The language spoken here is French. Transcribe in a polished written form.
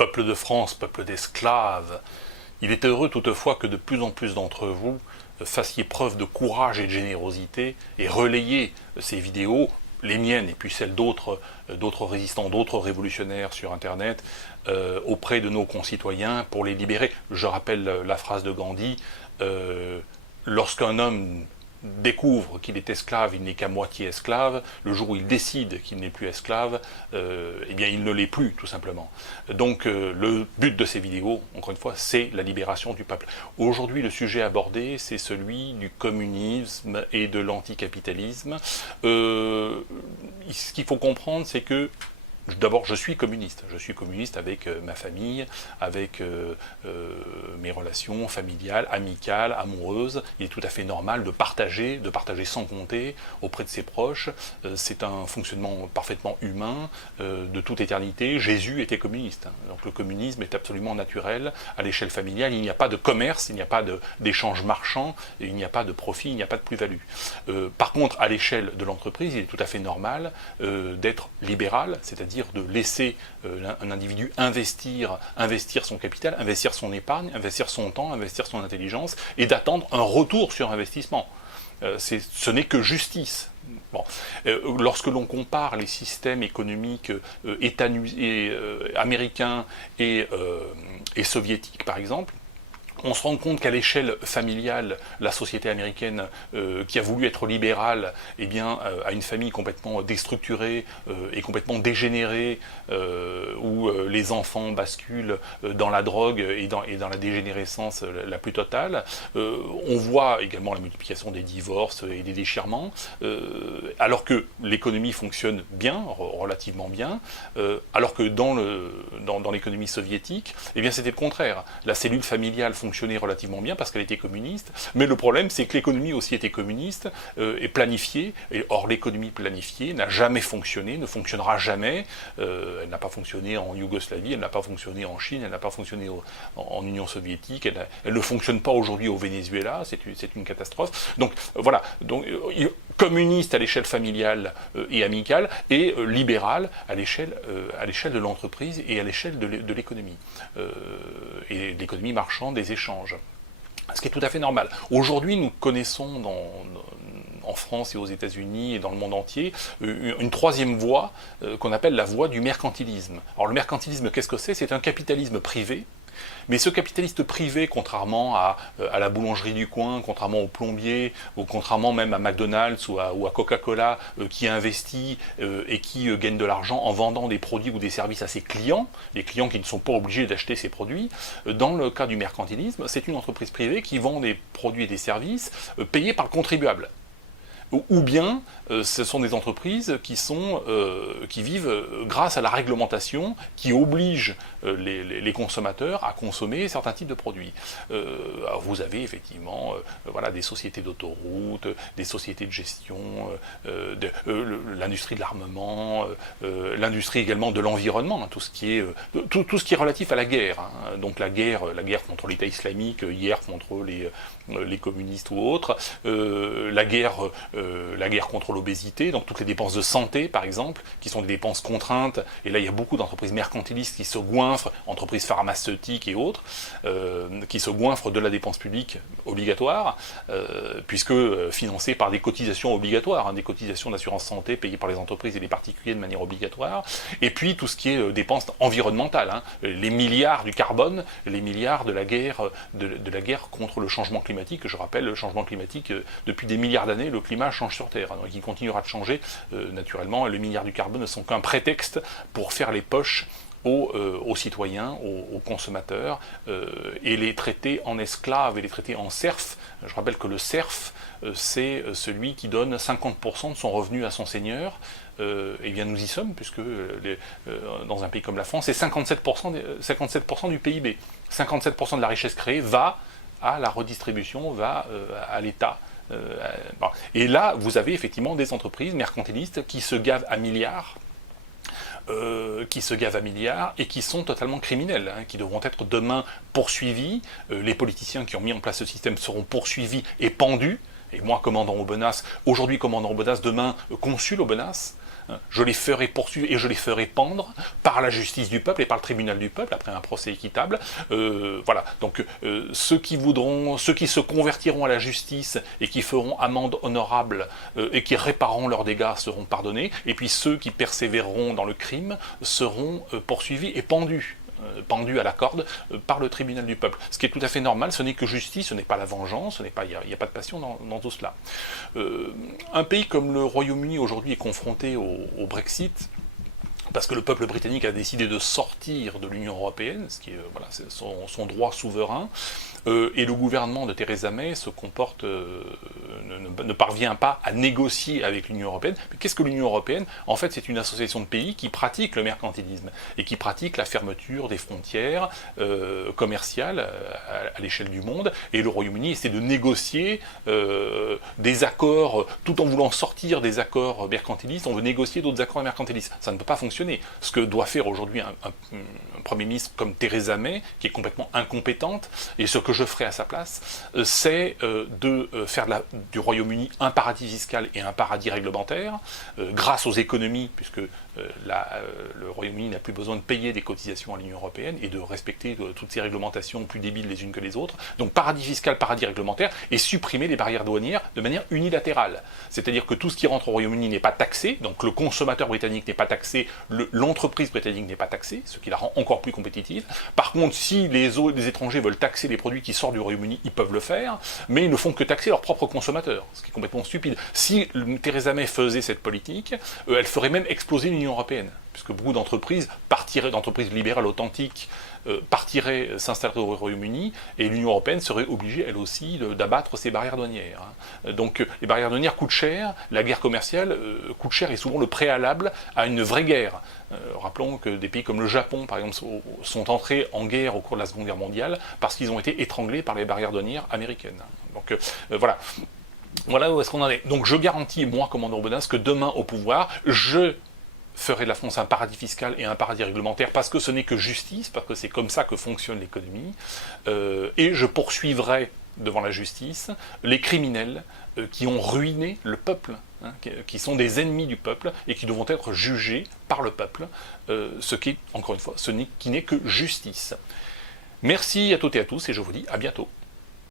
Peuple de France, peuple d'esclaves, il est heureux toutefois que de plus en plus d'entre vous fassiez preuve de courage et de générosité et relayez ces vidéos, les miennes et puis celles d'autres résistants, d'autres révolutionnaires sur Internet, auprès de nos concitoyens pour les libérer. Je rappelle la phrase de Gandhi, lorsqu'un homme découvre qu'il est esclave, il n'est qu'à moitié esclave. Le jour où il décide qu'il n'est plus esclave, eh bien il ne l'est plus, tout simplement. Donc le but de ces vidéos, encore une fois, c'est la libération du peuple. Aujourd'hui, le sujet abordé, c'est celui du communisme et de l'anticapitalisme. Ce qu'il faut comprendre, c'est que d'abord, je suis communiste. Je suis communiste avec ma famille, avec mes relations familiales, amicales, amoureuses. Il est tout à fait normal de partager sans compter auprès de ses proches. C'est un fonctionnement parfaitement humain de toute éternité. Jésus était communiste. Donc le communisme est absolument naturel à l'échelle familiale. Il n'y a pas de commerce, il n'y a pas d'échange marchand, il n'y a pas de profit, il n'y a pas de plus-value. Par contre, à l'échelle de l'entreprise, il est tout à fait normal d'être libéral, c'est-à-dire de laisser un individu investir son capital, investir son épargne, investir son temps, investir son intelligence, et d'attendre un retour sur investissement. Ce n'est que justice. Bon. Lorsque l'on compare les systèmes économiques américains et soviétiques, par exemple, on se rend compte qu'à l'échelle familiale, la société américaine qui a voulu être libérale, eh bien, a une famille complètement déstructurée et complètement dégénérée, où les enfants basculent dans la drogue et dans la dégénérescence la plus totale. On voit également la multiplication des divorces et des déchirements, alors que l'économie fonctionne bien, relativement bien, alors que dans l'économie soviétique, eh bien, c'était le contraire. La cellule familiale fonctionnait relativement bien parce qu'elle était communiste, mais le problème c'est que l'économie aussi était communiste et planifiée, et or l'économie planifiée n'a jamais fonctionné, ne fonctionnera jamais, elle n'a pas fonctionné en Yougoslavie, elle n'a pas fonctionné en Chine, elle n'a pas fonctionné en Union soviétique, elle ne fonctionne pas aujourd'hui au Venezuela, c'est une catastrophe. Donc voilà, donc, communiste à l'échelle familiale et amicale, et libéral à l'échelle de l'entreprise et à l'échelle de l'économie, et de l'économie marchande, des échanges. Ce qui est tout à fait normal. Aujourd'hui, nous connaissons en France et aux États-Unis et dans le monde entier une troisième voie qu'on appelle la voie du mercantilisme. Alors le mercantilisme, qu'est-ce que c'est? C'est un capitalisme privé. Mais ce capitaliste privé, contrairement à la boulangerie du coin, contrairement au plombier, ou contrairement même à McDonald's ou à Coca-Cola, qui investit et qui gagne de l'argent en vendant des produits ou des services à ses clients, les clients qui ne sont pas obligés d'acheter ces produits, dans le cas du mercantilisme, c'est une entreprise privée qui vend des produits et des services payés par le contribuable. Ou bien ce sont des entreprises qui vivent grâce à la réglementation qui oblige les consommateurs à consommer certains types de produits. Alors vous avez effectivement voilà, des sociétés d'autoroutes, des sociétés de gestion, l'industrie de l'armement, l'industrie également de l'environnement, hein, tout ce qui est relatif à la guerre. Hein. Donc la guerre contre l'État islamique, hier contre les communistes ou autres, la guerre contre l'obésité, donc toutes les dépenses de santé par exemple, qui sont des dépenses contraintes, et là il y a beaucoup d'entreprises mercantilistes qui se goinfrent, entreprises pharmaceutiques et autres, qui se goinfrent de la dépense publique obligatoire, puisque financées par des cotisations obligatoires, hein, des cotisations d'assurance santé payées par les entreprises et les particuliers de manière obligatoire, et puis tout ce qui est dépenses environnementales, hein, les milliards du carbone, les milliards de la guerre, de la guerre contre le changement climatique. Je rappelle, le changement climatique, depuis des milliards d'années, le climat change sur Terre, donc il continuera de changer naturellement, et les milliards du carbone ne sont qu'un prétexte pour faire les poches aux citoyens, aux consommateurs, et les traiter en esclaves et les traiter en serfs. Je rappelle que le serf, c'est celui qui donne 50% de son revenu à son seigneur. Eh bien nous y sommes, puisque dans un pays comme la France, c'est 57% du PIB. 57% de la richesse créée va à la redistribution, va à l'État. Bon. Et là, vous avez effectivement des entreprises mercantilistes qui se gavent à milliards, et qui sont totalement criminels, hein, qui devront être demain poursuivis. Les politiciens qui ont mis en place ce système seront poursuivis et pendus. Et moi, commandant Aubenas, aujourd'hui commandant Aubenas, demain consul Aubenas, Je les ferai poursuivre et je les ferai pendre par la justice du peuple et par le tribunal du peuple, après un procès équitable. Voilà, donc ceux qui se convertiront à la justice et qui feront amende honorable et qui répareront leurs dégâts seront pardonnés, et puis ceux qui persévéreront dans le crime seront poursuivis et pendus à la corde par le tribunal du peuple. Ce qui est tout à fait normal, ce n'est que justice, ce n'est pas la vengeance, il n'y a pas de passion dans tout cela. Un pays comme le Royaume-Uni aujourd'hui est confronté au Brexit, parce que le peuple britannique a décidé de sortir de l'Union européenne, ce qui est, voilà, c'est son droit souverain, et le gouvernement de Theresa May se comporte, ne parvient pas à négocier avec l'Union européenne. Mais qu'est-ce que l'Union européenne? En fait, c'est une association de pays qui pratique le mercantilisme et qui pratique la fermeture des frontières commerciales à l'échelle du monde. Et le Royaume-Uni essaie de négocier des accords, tout en voulant sortir des accords mercantilistes, on veut négocier d'autres accords mercantilistes. Ça ne peut pas fonctionner. Ce que doit faire aujourd'hui un Premier ministre comme Theresa May, qui est complètement incompétente, et ce que je ferai à sa place, c'est de faire du Royaume-Uni un paradis fiscal et un paradis réglementaire, grâce aux économies, puisque le Royaume-Uni n'a plus besoin de payer des cotisations à l'Union européenne et de respecter toutes ces réglementations plus débiles les unes que les autres. Donc paradis fiscal, paradis réglementaire, et supprimer les barrières douanières de manière unilatérale. C'est-à-dire que tout ce qui rentre au Royaume-Uni n'est pas taxé, donc le consommateur britannique n'est pas taxé, l'entreprise britannique n'est pas taxée, ce qui la rend encore plus compétitive. Par contre, si les étrangers veulent taxer les produits qui sortent du Royaume-Uni, ils peuvent le faire, mais ils ne font que taxer leurs propres consommateurs, ce qui est complètement stupide. Si Theresa May faisait cette politique, elle ferait même exploser l'Union européenne, puisque beaucoup d'entreprises libérales authentiques partiraient s'installer au Royaume-Uni, et l'Union européenne serait obligée, elle aussi, d'abattre ces barrières douanières. Donc les barrières douanières coûtent cher, la guerre commerciale coûte cher et souvent le préalable à une vraie guerre. Rappelons que des pays comme le Japon, par exemple, sont entrés en guerre au cours de la Seconde Guerre mondiale parce qu'ils ont été étranglés par les barrières douanières américaines. Donc voilà. Voilà où est-ce qu'on en est. Donc je garantis, moi, comme Andrew Bonas, que demain au pouvoir, je ferai de la France un paradis fiscal et un paradis réglementaire, parce que ce n'est que justice, parce que c'est comme ça que fonctionne l'économie, et je poursuivrai devant la justice les criminels qui ont ruiné le peuple, hein, qui sont des ennemis du peuple et qui devront être jugés par le peuple, ce qui, encore une fois, qui n'est que justice. Merci à toutes et à tous et je vous dis à bientôt.